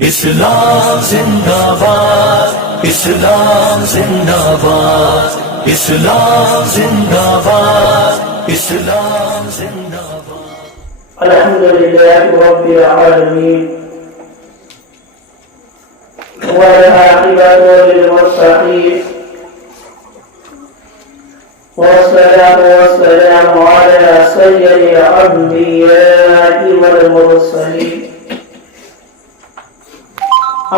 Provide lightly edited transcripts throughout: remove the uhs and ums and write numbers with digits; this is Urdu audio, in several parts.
اسلام زندہ باد، اسلام زندہ باد، اسلام زندہ باد، اسلام زندہ باد۔ الحمدللہ رب العالمین والعاقبۃ للمتقین والصلاة والسلام علی سید الانبیاء والمرسلین،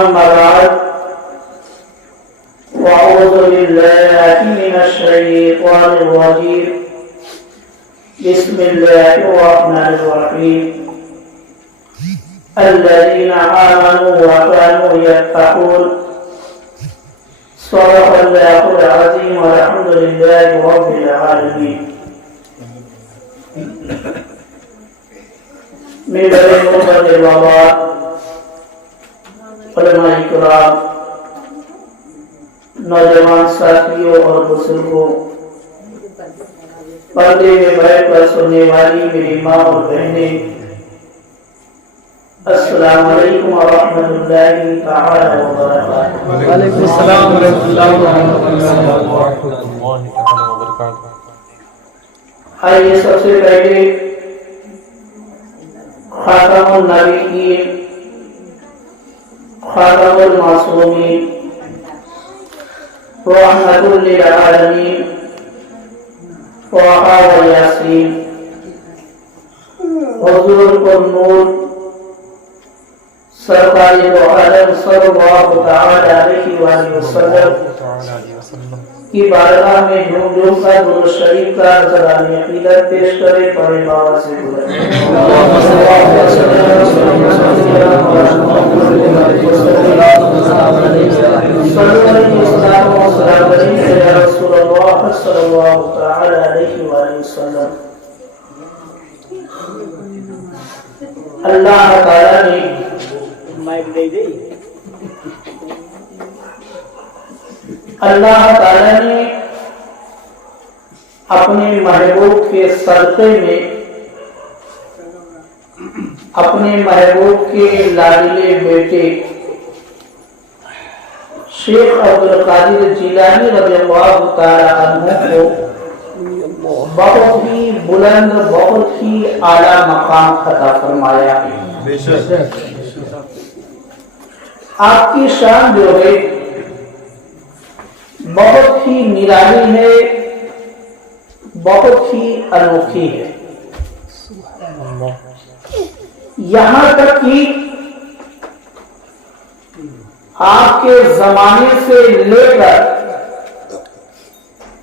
اما بعد واعوذ باللہ من الشیطان الرجیم، بسم اللہ الرحمن الرحیم، الذین آمنوا وكانوا يتقون، صدق اللہ العظیم، والحمد للہ رب العالمین۔ ممبر محترم الوفات، علماء کرام، نوجوان ساتھیوں اور بزرگوں، پردے میں بیٹھ کر سننے والی میری ماں اور بہنیں، السلام علیکم ورحمۃ اللہ تعالی وبرکاتہ۔ وعلیکم السلام ورحمۃ اللہ وبرکاتہ۔ آئیے سب سے پہلے خاتم النبیین، خاتم المعصومین، رحمت للعالمین، طٰہٰ و یاسین، حضور کو نور سرکار دو عالم صلی اللہ تعالی علیہ وآلہ وسلم کی بارگاہ میں جھوم جھوم کا درود شریف کا ذرائع عقیدت پیش کرے، پڑھے بابا سے بولے صلی اللہ تعالی علیہ وآلہ وسلم۔ اللہ تعالی نے اپنے محبوب کے صدقے میں، اپنے محبوب کے لاڈلے بیٹے شیخ عبدالقادر جیلانی رضی اللہ تعالی عنہ کو بہت ہی بلند، بہت ہی اعلیٰ مقام عطا فرمایا۔ آپ کی شان جو ہے بہت ہی نرالی ہے، بہت ہی انوکھی ہے، یہاں تک کہ آپ کے زمانے سے لے کر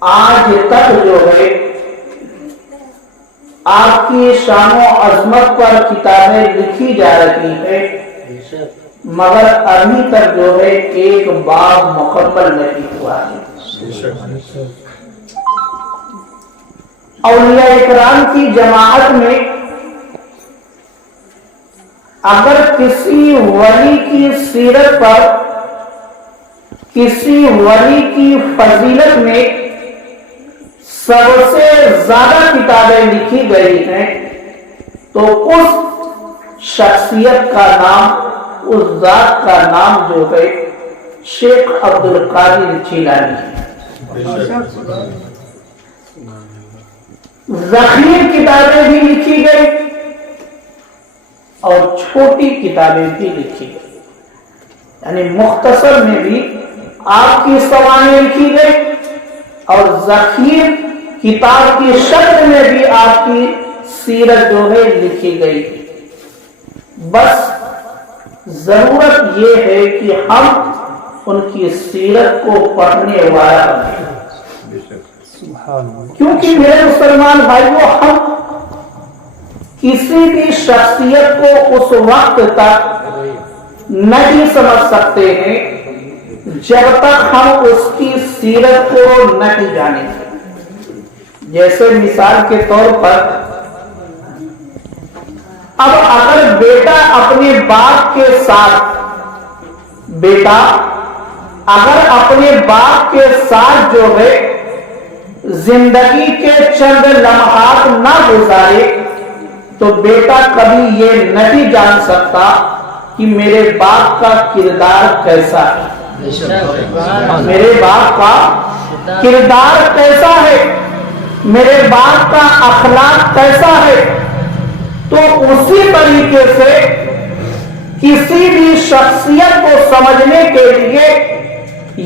آج تک جو ہے آپ کی شان و عظمت پر کتابیں لکھی جا رہی ہیں، مگر ابھی تک جو ہے ایک باب مکمل نہیں ہوا ہے۔ اولیاء اکرام کی جماعت میں اگر کسی ولی کی سیرت پر، کسی ولی کی فضیلت میں سب سے زیادہ کتابیں لکھی گئی ہیں تو اس شخصیت کا نام، اس ذات کا نام جو ہے شیخ عبدالقادر جیلانی ہے۔ ذخیر کتابیں بھی لکھی گئی اور چھوٹی کتابیں بھی لکھی گئی، یعنی مختصر میں بھی آپ کی سوانح لکھی گئی اور ذخیر کتاب کی شکل میں بھی آپ کی سیرت جو ہے لکھی گئی۔ بس ضرورت یہ ہے کہ ہم ان کی سیرت کو پڑھنے والا بنیں، کیونکہ میرے مسلمان بھائیوں، ہم کسی بھی شخصیت کو اس وقت تک نہیں سمجھ سکتے ہیں جب تک ہم اس کی سیرت کو نہیں جانیں۔ جیسے مثال کے طور پر، اب اگر بیٹا اپنے باپ کے ساتھ، بیٹا اگر اپنے باپ کے ساتھ جو ہے زندگی کے چند لمحات نہ گزارے تو بیٹا کبھی یہ نہیں جان سکتا کہ میرے باپ کا کردار کیسا ہے، میرے باپ کا کردار کیسا ہے، میرے باپ کا اخلاق کیسا ہے۔ تو اسی طریقے سے کسی بھی شخصیت کو سمجھنے کے لیے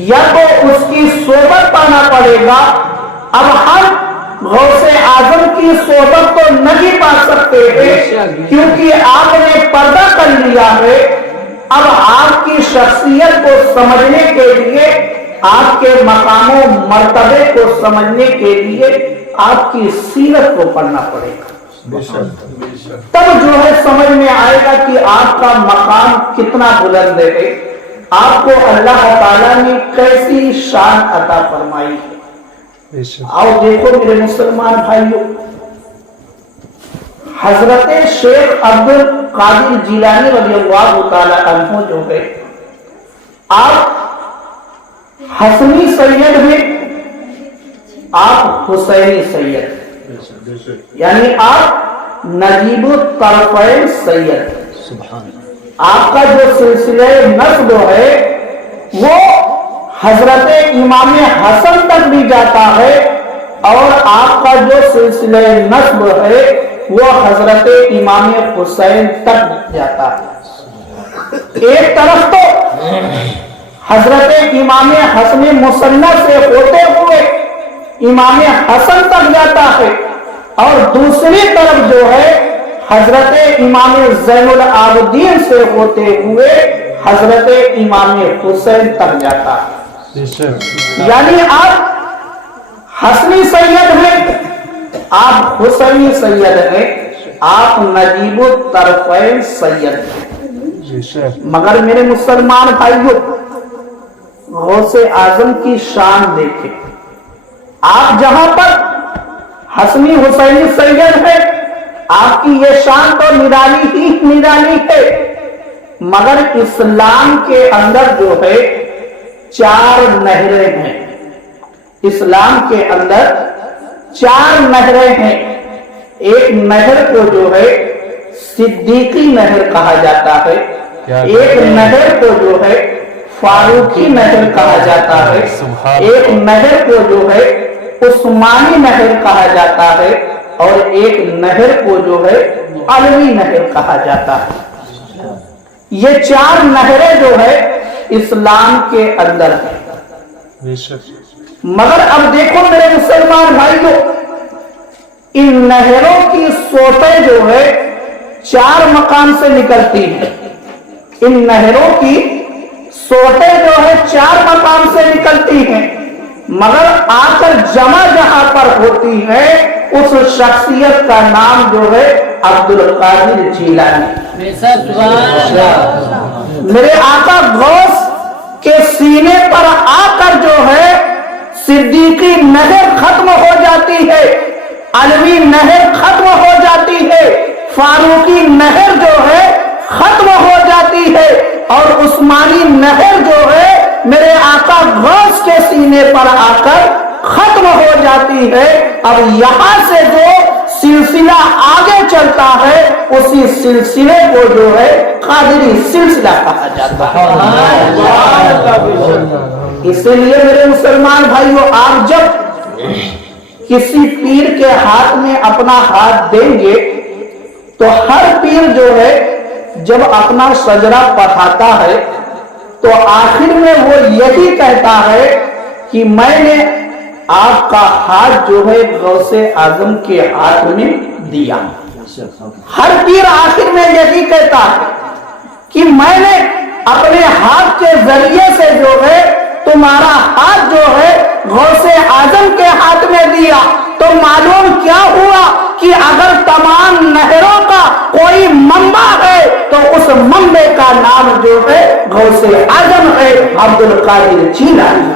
یا تو اس کی صحبت پانا پڑے گا۔ اب ہم غوث اعظم کی صحبت تو نہیں پا سکتے ہیں کیونکہ آپ نے پردہ کر لیا ہے۔ اب آپ کی شخصیت کو سمجھنے کے لیے، آپ کے مقام و مرتبے کو سمجھنے کے لیے آپ کی سیرت کو پڑھنا پڑے گا، تب جو ہے سمجھ میں آئے گا کہ آپ کا مقام کتنا بلند ہے، آپ کو اللہ تعالیٰ نے کیسی شان عطا فرمائی ہے۔ آؤ دیکھو میرے مسلمان بھائیوں، حضرت شیخ عبد القادر جیلانی رضی اللہ تعالی عنہ جو ہے، آپ حسنی سید ہیں، آپ حسینی سید، یعنی آپ نجیب الطرفین سید۔ آپ کا جو سلسلہ نسب ہے وہ حضرت امام حسن تک بھی جاتا ہے، اور آپ کا جو سلسلہ نسب ہے وہ حضرت امام حسین تک جاتا ہے۔ ایک طرف تو حضرت امام حسن مصنع سے ہوتے ہوئے امام حسن تک جاتا ہے، اور دوسری طرف جو ہے حضرت امام زین العابدین سے ہوتے ہوئے حضرت امام حسین تک جاتا ہے۔ یعنی آپ حسنی سید ہیں، آپ حسینی سید ہیں، آپ نجیب الطرفین سید ہیں۔ مگر میرے مسلمان بھائیوں، غوث اعظم کی شان دیکھیں، آپ جہاں پر حسنی حسینی سید ہے، آپ کی یہ شان تو نرالی ہی نرالی ہے، مگر اسلام کے اندر جو ہے 4 نہریں ہیں۔ اسلام کے اندر 4 نہریں ہیں۔ ایک نہر کو جو ہے صدیقی نہر کہا جاتا ہے، ایک نہر کو جو ہے فاروقی نہر کہا جاتا ہے، ایک نہر کو جو ہے عثمانی نہر کہا جاتا ہے، اور ایک نہر کو جو ہے علوی نہر کہا جاتا ہے۔ یہ 4 نہریں جو ہے اسلام کے اندر ہیں۔ مگر اب دیکھو میرے مسلمان بھائیوں، ان نہروں کی سوتیں جو ہے 4 مقام سے نکلتی ہیں۔ ان نہروں کی سوتیں جو ہے 4 مقام سے نکلتی ہیں، مگر آ کر جمع جہاں پر ہوتی ہے اس شخصیت کا نام جو ہے عبد القادر جیلانی۔ میرے آقا غوث کے سینے پر آ کر جو ہے صدیقی نہر ختم ہو جاتی ہے، علوی نہر ختم ہو جاتی ہے، فاروقی نہر جو ہے ختم ہو جاتی ہے، اور عثمانی نہر جو ہے میرے آقا غوث کے سینے پر آ کر ختم ہو جاتی ہے۔ اب یہاں سے جو سلسلہ آگے چلتا ہے اسی سلسلے کو جو ہے قادری سلسلہ کہا جاتا ہے۔ اسی لیے میرے مسلمان بھائیوں، آپ جب کسی پیر کے ہاتھ میں اپنا ہاتھ دیں گے تو ہر پیر جو ہے جب اپنا شجرہ پڑھاتا ہے تو آخر میں وہ یہی کہتا ہے کہ میں نے آپ کا ہاتھ جو ہے غوث اعظم کے ہاتھ میں دیا۔ ہر پیر آخر میں یہی کہتا ہے کہ میں نے اپنے ہاتھ کے ذریعے سے جو ہے تمہارا ہاتھ جو ہے غوث اعظم کے ہاتھ میں دیا۔ تو معلوم کیا ہوا کہ اگر تمام نہروں کا کوئی منبع ہے تو اس منبع کا نام جو ہے غوث اعظم ہے، عبد القادر جیلانی۔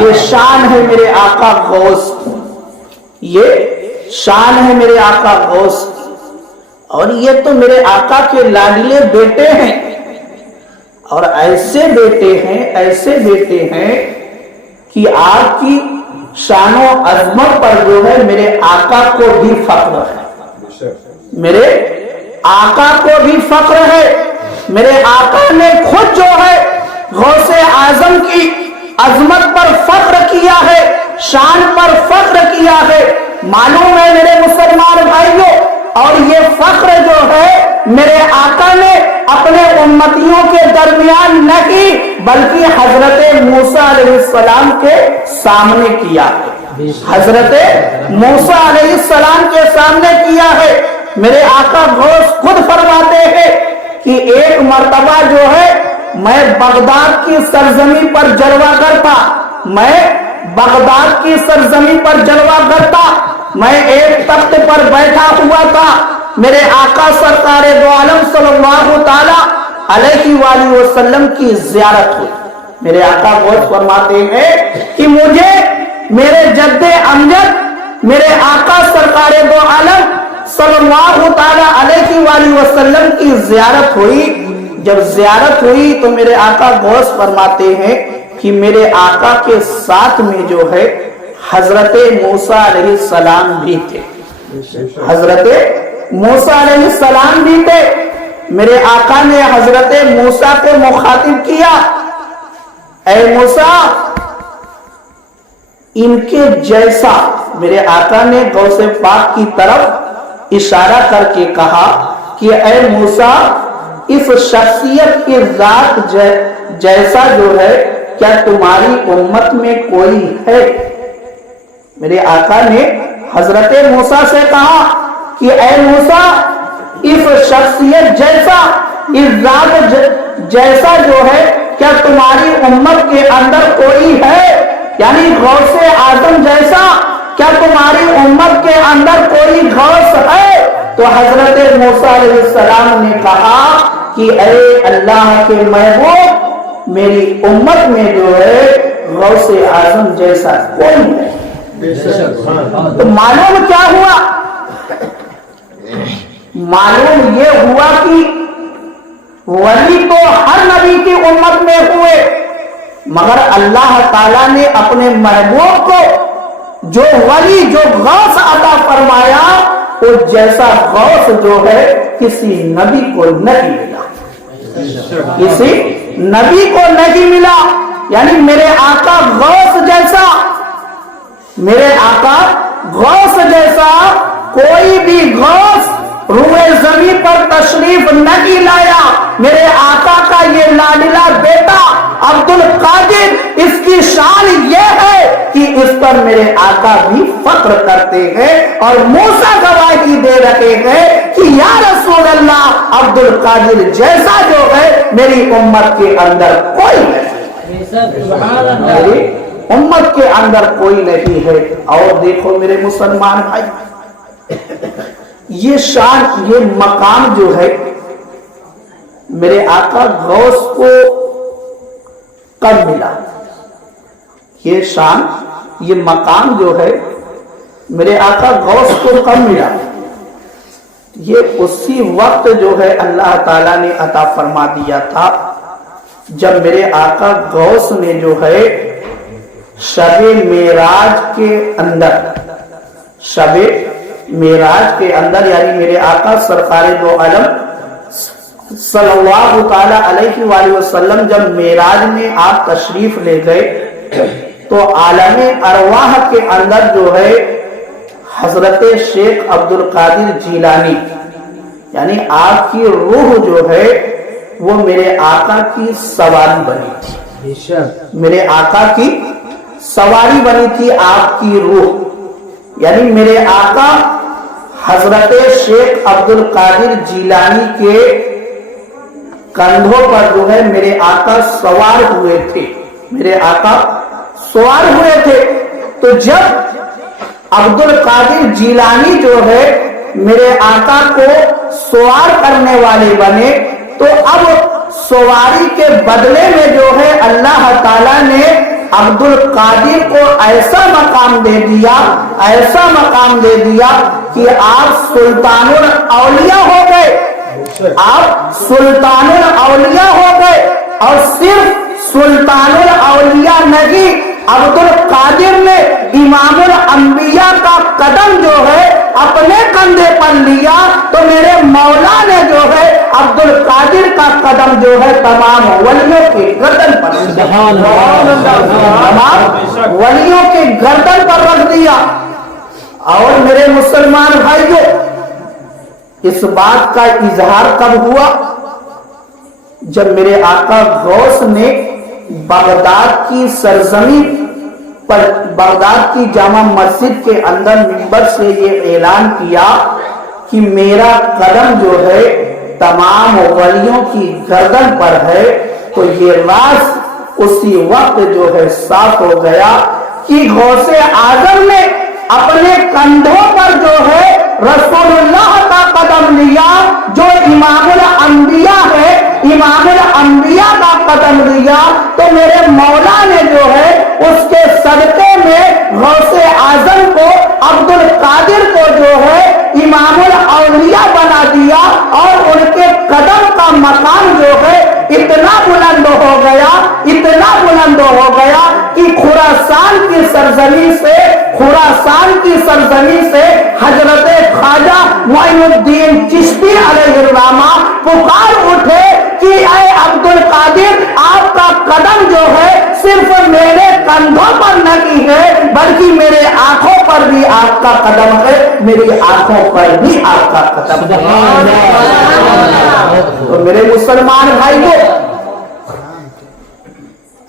یہ شان ہے میرے آقا غوث، یہ شان ہے میرے آقا غوث، اور یہ تو میرے آقا کے لاڈلے بیٹے ہیں، اور ایسے بیٹے ہیں، ایسے بیٹے ہیں کہ آپ کی شان و عظمت پر جو ہے میرے آقا کو بھی فخر ہے، میرے آقا کو بھی فخر ہے. میرے آقا نے خود جو ہے غوث اعظم کی عظمت پر فخر کیا ہے, شان پر فخر کیا ہے. معلوم ہے میرے مسلمان بھائیوں, اور یہ فخر جو ہے میرے آقا نے اپنے امتیوں کے درمیان نہ کی بلکہ حضرت موسیٰ علیہ السلام کے سامنے کیا ہے. حضرت موسیٰ علیہ السلام کے سامنے کیا ہے. میرے آقا غوث خود فرماتے ہیں کہ ایک مرتبہ جو ہے میں بغداد کی سرزمین پر جلوہ گر تھا. میں بغداد کی سرزمین پر جلوہ گر تھا. میں ایک تخت پر بیٹھا ہوا تھا. میرے آقا سرکار دو عالم صلی اللہ تعالی علیہ وآلہ وسلم کی زیارت ہوئی. میرے آقا غوث فرماتے ہیں کہ مجھے میرے جد امجد میرے آقا سرکار دو عالم صلی اللہ تعالی علیہ وآلہ وسلم کی زیارت ہوئی. جب زیارت ہوئی تو میرے آقا غوث فرماتے ہیں کہ میرے آقا کے ساتھ میں جو ہے حضرت موسیٰ علیہ السلام بھی تھے. حضرت موسیٰ علیہ السلام بھی تھے. میرے آقا نے حضرت موسیٰ کو مخاطب کیا, اے موسیٰ ان کے جیسا. میرے آقا نے غوث پاک کی طرف اشارہ کر کے کہا کہ اے موسیٰ اس شخصیت کے ذات جیسا جو ہے کیا تمہاری امت میں کوئی ہے؟ میرے آقا نے حضرت موسیٰ سے کہا کہ اے موسیٰ اس شخصیت جیسا, اس ذات جیسا جو ہے کیا تمہاری امت کے اندر کوئی ہے؟ یعنی غوث اعظم جیسا کیا تمہاری امت کے اندر کوئی غوث ہے؟ تو حضرت موسیٰ علیہ السلام نے کہا کہ اے اللہ کے محبوب میری امت میں جو ہے غوث اعظم جیسا کوئی نہیں. تو معلوم کیا ہوا؟ معلوم یہ ہوا کہ ولی تو ہر نبی کی امت میں ہوئے, مگر اللہ تعالیٰ نے اپنے محبوب کو جو ولی جو غوث عطا فرمایا وہ جیسا غوث جو ہے کسی نبی کو نہیں ملا. کسی نبی کو نہیں ملا. یعنی میرے آقا غوث جیسا, میرے آقا غوث جیسا کوئی بھی غوث روئے زمین پر تشریف نہیں لایا. میرے آقا کا یہ لاڈلا بیٹا عبد القادر, اس کی شان یہ ہے کہ اس پر میرے آقا بھی فخر کرتے ہیں اور موسیٰ گواہی دے رہے ہیں کہ یا رسول اللہ عبد القادر جیسا جو ہے میری امت کے اندر کوئی نہیں, میری امت کے اندر کوئی نہیں ہے. اور دیکھو میرے مسلمان بھائی, یہ شان یہ مقام جو ہے میرے آقا غوث کو کب ملا؟ یہ شان یہ مقام جو ہے میرے آقا غوث کو کب ملا؟ یہ اسی وقت جو ہے اللہ تعالیٰ نے عطا فرما دیا تھا جب میرے آقا غوث نے جو ہے شب معراج کے اندر, شب معراج کے اندر یعنی میرے آقا سرکار دو عالم صلی اللہ تعالی علیہ وآلہ وسلم جب معراج میں آپ تشریف لے گئے تو عالم ارواح کے اندر جو ہے حضرت شیخ عبد القادر جیلانی یعنی آپ کی روح جو ہے وہ میرے آقا کی سواری بنی تھی. میرے آقا کی سواری بنی تھی آپ کی روح. یعنی میرے آقا حضرت شیخ عبد القادر جیلانی کے کندھوں پر جو ہے میرے آقا سوار ہوئے تھے. میرے آقا سوار ہوئے تھے. تو جب عبد القادر جیلانی جو ہے میرے آقا کو سوار کرنے والے بنے تو اب سواری کے بدلے میں جو ہے اللہ تعالیٰ نے عبد القادر کو ایسا مقام دے دیا, ایسا مقام دے دیا کہ آپ سلطان الاولیاء ہو گئے. آپ سلطان الاولیاء ہو گئے. اور صرف سلطان الاولیاء نہیں عبد القادر نے امام الانبیاء کا قدم جو ہے اپنے کندھے پر لیا تو میرے مولا نے جو ہے عبد القادر کا قدم جو ہے تمام ولیوں کے گردن پر تمام ولیوں کے گردن پر رکھ دیا۔ اور میرے مسلمان بھائیوں، اس بات کا اظہار کب ہوا؟ جب میرے آقا غوث نے بغداد کی سرزمین پر، بغداد کی جامع مسجد کے اندر منبر سے یہ اعلان کیا کہ میرا قدم جو ہے تمام ولیوں کی گردن پر ہے، تو یہ راز اسی وقت جو ہے صاف ہو گیا کہ غوث اعظم نے اپنے کندھوں پر جو ہے رسول اللہ کا قدم لیا، جو امام الانبیاء ہے امام الانبیاء کا قدم لیا، تو میرے مولا نے جو ہے اس کے صدقے میں غوث اعظم کو، عبد القادر کو جو ہے امام الاولیاء بنا دیا، اور ان کے قدم کا مقام جو ہے اتنا بلند ہو گیا، اتنا بلند ہو گیا کہ خراسان کی سرزمین سے، خراسان کی سرزمین سے حضرت خواجہ معین الدین چشتی علیہ الرحمہ پکار اٹھے کہ اے عبد القادر، آپ کا قدم جو ہے صرف میرے کندھوں پر نہیں ہے بلکہ میرے آنکھوں پر بھی آپ کا قدم ہے، میری آنکھوں پر بھی آپ کا قدم ہے۔ تو میرے مسلمان بھائیوں،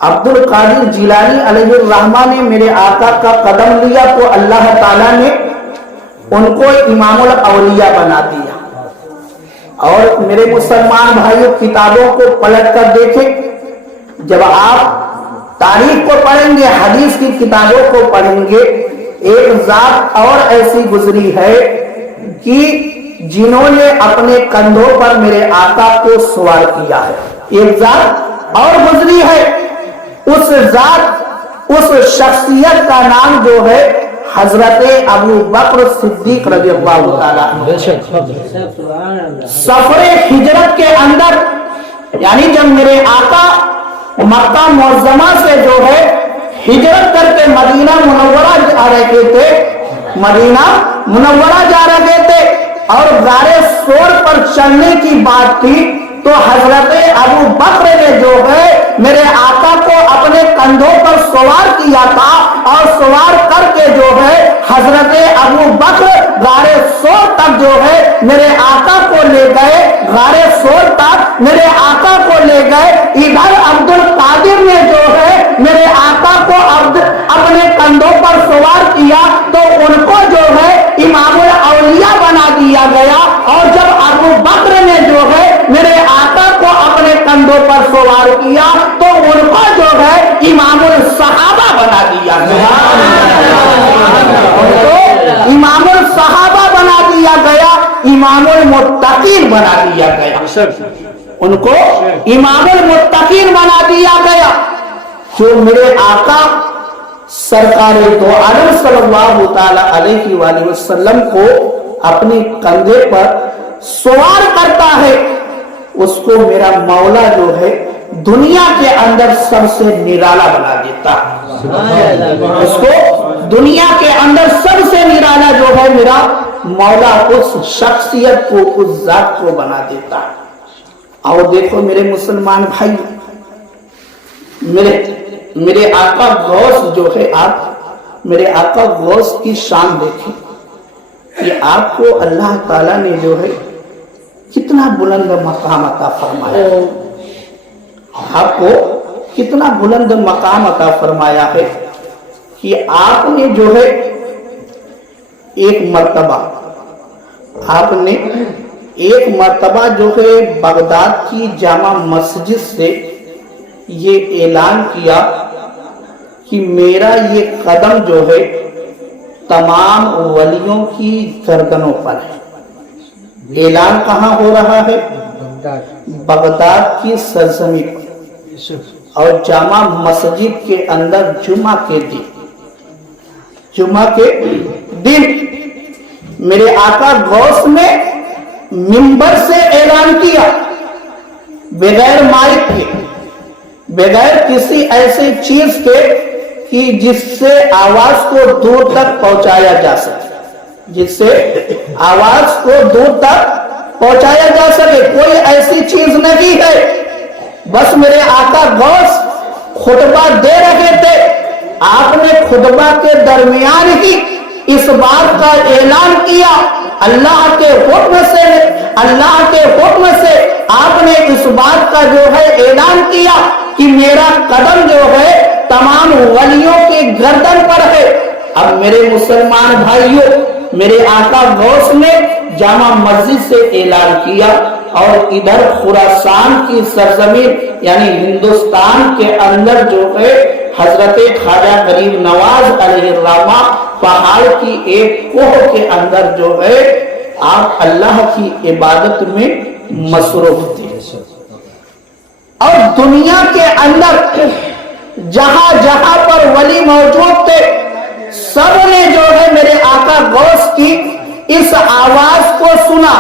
عبد القادر جیلانی علیہ الرحمہ نے میرے آقا کا قدم لیا تو اللہ تعالیٰ نے ان کو امام الاولیاء بنا دیا۔ اور میرے مسلمان بھائیوں، کتابوں کو پلٹ کر دیکھیں، جب آپ تاریخ کو پڑھیں گے، حدیث کی کتابوں کو پڑھیں گے، ایک ذات اور ایسی گزری ہے کہ جنہوں نے اپنے کندھوں پر میرے آقا کو سوار کیا ہے، ایک ذات اور گزری ہے۔ اس ذات، اس شخصیت کا نام جو ہے حضرت ابو بکر صدیق رضی اللہ تعالیٰ عنہ۔ سفر ہجرت کے اندر، یعنی جب میرے آقا مکہ معظمہ سے جو ہے ہجرت کر کے مدینہ منورہ جا رہے تھے، مدینہ منورہ جا رہے تھے، اور غار سور پر چلنے کی بات تھی، تو حضرت ابو بکر نے جو ہے میرے آقا کو اپنے کندھوں پر سوار کیا تھا، اور سوار کر کے جو ہے حضرت ابو بکر غار سور تک جو ہے میرے آقا کو لے گئے، غار سور تک میرے آقا کو لے گئے۔ ادھر عبد القادر نے جو ہے میرے آقا کو اپنے کندھوں پر سوار کیا، تو ان کو جو ہے امام الاولیاء بنا دیا گیا، اور جب ابو بکر نے جو ہے میرے آقا کو اپنے کندھوں پر سوار کیا تو ان کو جو ہے امام الصحابہ بنا دیا گیا، ان کو امام الصحابہ بنا دیا گیا، امام المتقین بنا دیا گیا، ان کو امام المتقین بنا دیا گیا۔ جو میرے آقا سرکار دو عالم صلی اللہ تعالی علیہ وآلہ وسلم کو اپنے کندھے پر سوار کرتا ہے، اس کو میرا مولا جو ہے دنیا کے اندر سب سے نرالا بنا دیتا ہے، اس کو دنیا کے اندر سب سے نرالا جو ہے میرا مولا اس شخصیت کو، اس ذات کو بنا دیتا ہے۔ اور دیکھو میرے مسلمان بھائی، میرے آقا غوث جو ہے، آپ میرے آقا غوث کی شان دیکھیں کہ آپ کو اللہ تعالیٰ نے جو ہے کتنا بلند مقام عطا فرمایا، آپ کو کتنا بلند مقام عطا فرمایا ہے کہ آپ نے جو ہے ایک مرتبہ جو ہے بغداد کی جامع مسجد سے یہ اعلان کیا کہ میرا یہ قدم جو ہے تمام ولیوں کی گردنوں پر ہے۔ اعلان کہاں ہو رہا ہے؟ بغداد کی سرزمین پر، اور جامع مسجد کے اندر جمعہ کے دن میرے آقا غوث نے منبر سے اعلان کیا، بغیر مائک کے، بغیر کسی ایسی چیز کے کہ جس سے آواز کو دور تک پہنچایا جا سکے، جس سے آواز کو دور تک پہنچایا جا سکے، کوئی ایسی چیز نہیں ہے۔ بس میرے آقا غوث خطبہ دے رہے تھے، آپ نے خطبہ کے درمیان ہی اس بات کا اعلان کیا، اللہ کے حکم سے آپ نے اس بات کا جو ہے اعلان کیا کہ میرا قدم جو ہے تمام ولیوں کی گردن پر ہے۔ اب میرے مسلمان بھائیوں، میرے آقا غوث نے جامع مسجد سے اعلان کیا، اور ادھر خراسان کی سرزمین یعنی ہندوستان کے اندر جو ہے حضرت خواجہ غریب نواز علیہ الرحمہ پہاڑ کی ایک کوہ کے اندر جو ہے آپ اللہ کی عبادت میں مصروف تھے۔ اور دنیا کے اندر جہاں جہاں پر ولی موجود تھے، سب نے جو ہے میرے آقا غوث کی اس آواز کو سنا،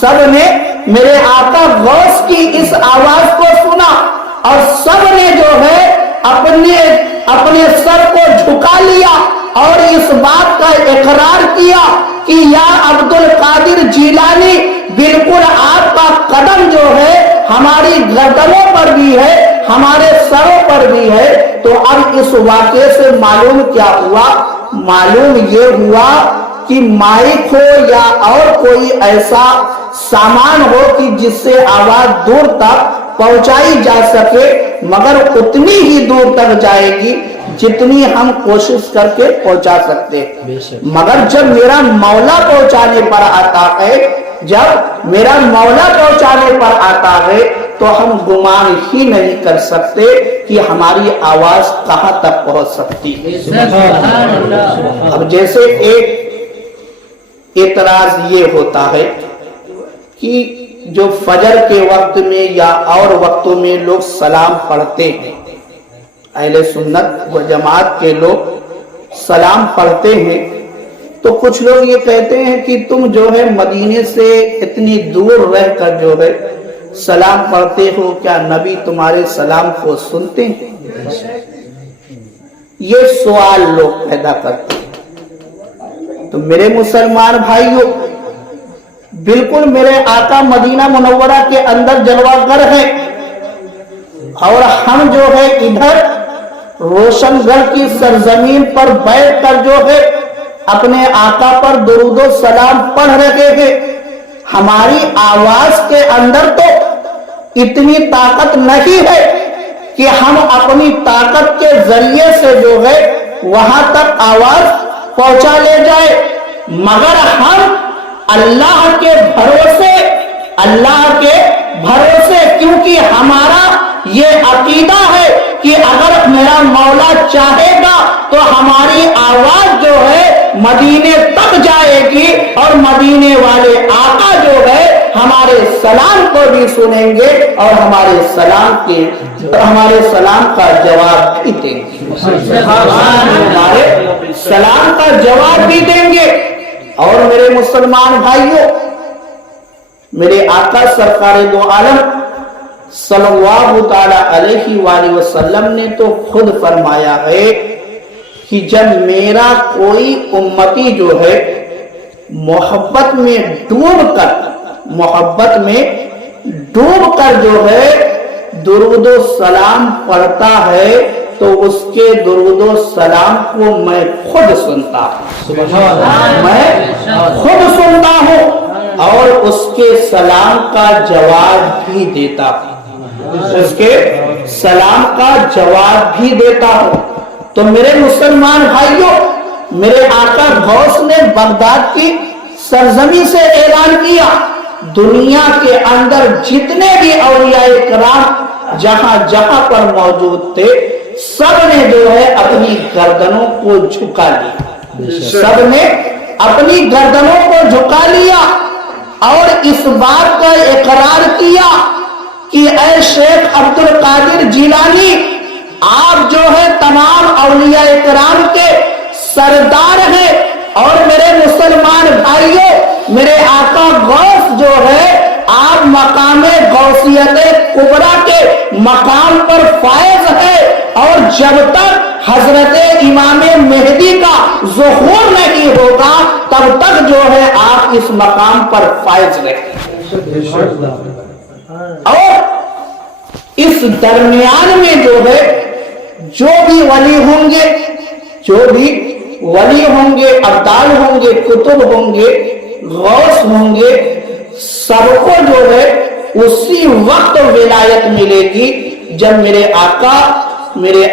سب نے میرے آقا غوث کی اس آواز کو سنا، اور سب نے جو ہے اپنے سر کو جھکا لیا اور اس بات کا اقرار کیا کہ یا عبد القادر جیلانی، بالکل آپ کا قدم جو ہے ہماری گردنوں پر بھی ہے، ہمارے سروں پر بھی ہے۔ تو اب اس واقعے سے معلوم کیا ہوا؟ معلوم یہ ہوا کہ مائک ہو یا اور کوئی ایسا سامان ہو کہ جس سے آواز دور تک پہنچائی جا سکے، مگر اتنی ہی دور تک جائے گی جتنی ہم کوشش کر کے پہنچا سکتے ہیں۔ مگر جب میرا مولا پہنچانے پر آتا ہے، جب میرا مولا پہنچانے پر آتا ہے تو ہم گمان ہی نہیں کر سکتے کہ ہماری آواز کہاں تک پہنچ سکتی ہے۔ اب جیسے ایک اعتراض یہ ہوتا ہے کہ جو فجر کے وقت میں یا اور وقتوں میں لوگ سلام پڑھتے ہیں، اہل سنت و جماعت کے لوگ سلام پڑھتے ہیں، تو کچھ لوگ یہ کہتے ہیں کہ تم جو ہے مدینے سے اتنی دور رہ کر جو ہے سلام پڑھتے ہو، کیا نبی تمہارے سلام کو سنتے ہیں؟ یہ سوال لوگ پیدا کرتے ہیں۔ تو میرے مسلمان بھائیوں، بالکل میرے آقا مدینہ منورہ کے اندر جلوہ گر ہے، اور ہم جو ہے ادھر روشن گڑھ کی سرزمین پر بیٹھ کر جو ہے اپنے آقا پر درود و سلام پڑھ رہے ہیں۔ ہماری آواز کے اندر تو اتنی طاقت نہیں ہے کہ ہم اپنی طاقت کے ذریعے سے جو ہے وہاں تک آواز پہنچا لے جائے، مگر ہم اللہ کے بھروسے کیونکہ ہمارا یہ عقیدہ ہے کہ اگر میرا مولا چاہے گا تو ہماری آواز جو ہے مدینے تک جائے گی، اور مدینے والے آقا جو ہے ہمارے سلام کو بھی سنیں گے اور ہمارے سلام کا جواب بھی دیں گے، ہمارے سلام کا جواب بھی دیں گے۔ اور میرے مسلمان بھائیوں، میرے آقا سرکار دو عالم صلی اللہ تعالی علیہ وآلہ وسلم نے تو خود فرمایا ہے کہ جب میرا کوئی امتی جو ہے محبت میں ڈوب کر جو ہے درود و سلام پڑھتا ہے تو اس کے درود و سلام کو میں خود سنتا ہوں اور اس کے سلام کا جواب بھی دیتا ہوں، تو میرے مسلمان بھائیوں، میرے آقا غوث نے بغداد کی سرزمین سے اعلان کیا، دنیا کے اندر جتنے بھی اولیاء کرام جہاں جہاں پر موجود تھے، سب نے جو ہے اپنی گردنوں کو جھکا لیا، اور اس بات کا اقرار کیا کہ اے شیخ عبد القادر جیلانی، آپ جو ہے تمام اولیاء کرام کے سردار ہیں، اور میرے مسلمان بھائیوں، میرے آقا غوث جو ہے آپ مقام غوثیت کبریٰ کے مقام پر فائز ہے، اور جب تک حضرت امام مہدی کا ظہور نہیں ہوگا تب تک جو ہے آپ اس مقام پر فائز رہیں۔ اور اس درمیان میں جو ہے جو بھی ولی ہوں گے، ابدال ہوں گے، کتب ہوں گے، غوث ہوں گے، سب کو جو ہے اسی وقت ولایت ملے گی جب میرے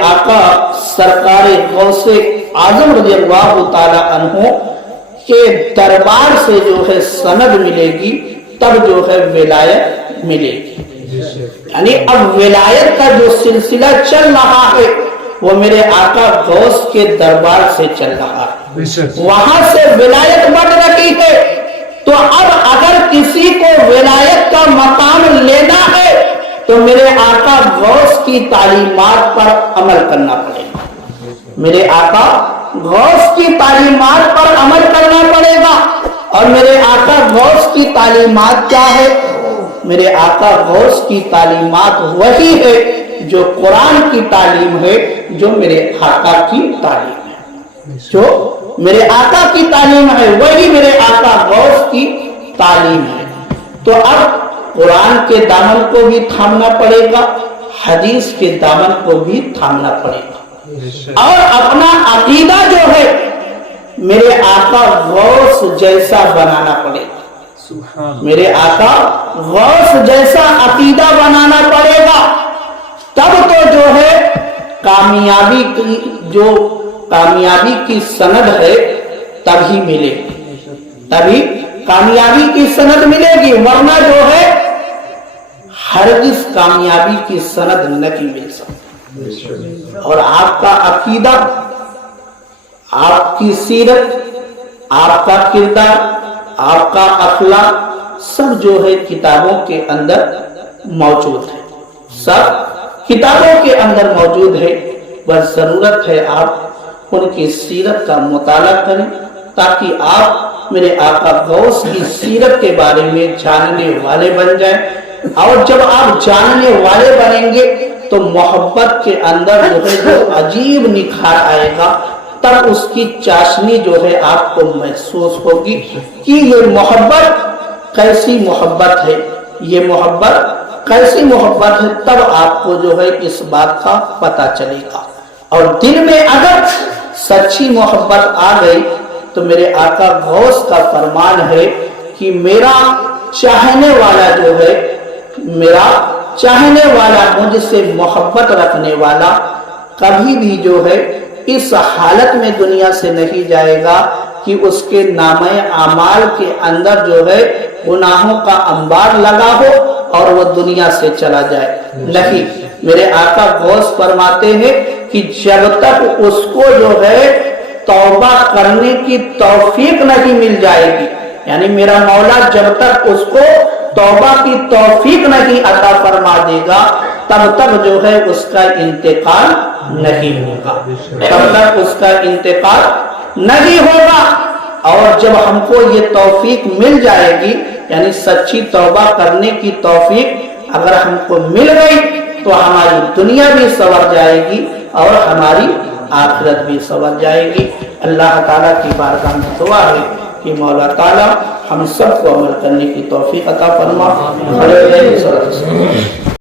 آقا سرکار غوث اعظم رضی اللہ تعالی عنہ کے دربار سے جو ہے سند ملے گی، تب جو ہے ولایت ملے گی۔ یعنی اب ولایت کا جو سلسلہ چل رہا ہے وہ میرے آقا غوث کے دربار سے چل رہا ہے، وہاں سے ولایت بڑھ رہی ہے۔ تو اب اگر کسی کو ولایت کا مقام لینا ہے تو میرے آقا غوث کی تعلیمات پر عمل کرنا پڑے گا، میرے آقا غوث کی تعلیمات پر عمل کرنا پڑے گا۔ اور میرے آقا غوث کی تعلیمات کیا ہے؟ میرے آقا غوث کی تعلیمات وہی ہے جو قرآن کی تعلیم ہے، جو میرے آقا کی تعلیم ہے، جو میرے آقا کی تعلیم ہے وہی میرے آقا غوث کی تعلیم ہے۔ تو اب قرآن کے دامن کو بھی تھامنا پڑے گا، حدیث کے دامن کو بھی تھامنا پڑے گا، اور اپنا عقیدہ جو ہے میرے آقا غوث جیسا بنانا پڑے گا، میرے آقا غوث جیسا عقیدہ بنانا پڑے گا، تب تو جو ہے کامیابی کی سند ہے تبھی ملے گی، تبھی کامیابی کی سند ملے گی، ورنہ جو ہے ہرگز کامیابی کی سند نہیں مل سکتی۔ اور آپ کا عقیدہ، آپ کی سیرت، آپ کا کردار، آپ کا اخلاق سب جو ہے کتابوں کے اندر موجود ہے، سب کتابوں کے اندر موجود ہے، بس ضرورت ہے آپ ان کی سیرت کا مطالعہ کریں تاکہ آپ میرے آقا غوث کی سیرت کے بارے میں جاننے والے بن جائیں۔ اور جب آپ جاننے والے بنیں گے تو محبت کے اندر جو ہے جو عجیب نکھار آئے گا، تب اس کی چاشنی جو ہے آپ کو محسوس ہوگی کہ یہ محبت کیسی محبت ہے، یہ محبت کیسی محبت ہے، تب آپ کو جو ہے اس بات کا پتہ چلے گا۔ اور دل میں اگر سچی محبت آ گئی تو میرے آقا غوث کا فرمان ہے کہ میرا چاہنے والا جو ہے، میرا چاہنے والا، مجھ سے محبت رکھنے والا کبھی بھی جو ہے اس حالت میں دنیا سے نہیں جائے گا کہ اس کے نامہ اعمال کے اندر جو ہے گناہوں کا انبار لگا ہو اور وہ دنیا سے چلا جائے، نہیں۔ میرے آقا غوث فرماتے ہیں کہ جب تک اس کو جو ہے توبہ کرنے کی توفیق نہیں مل جائے گی، یعنی میرا مولا جب تک اس کو توبہ کی توفیق نہیں عطا فرما دے گا تب تک جو ہے اس کا انتقال نہیں ہوگا، تب تک اس کا انتقال نہیں ہوگا۔ اور جب ہم کو یہ توفیق مل جائے گی، یعنی سچی توبہ کرنے کی توفیق اگر ہم کو مل گئی تو ہماری دنیا بھی سنور جائے گی اور ہماری آخرت بھی سنور جائے گی۔ اللہ تعالیٰ کی بارگاہ میں دعا ہے کہ مولا تعالیٰ ہم سب کو عمل کرنے کی توفیق عطا فرما۔